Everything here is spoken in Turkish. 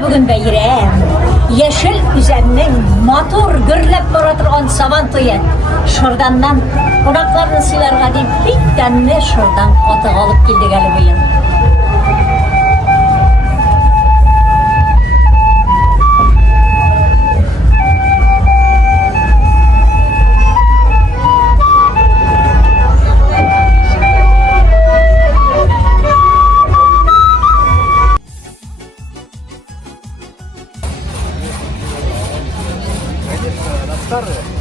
Mana bugün bayram. Yeşil üzerinin motor gürlep bora turgan saman toyu. Şuradandan konaklarını silerga deyip bir tane şuradan atık alıp geldik hali bu yıl. Tarde.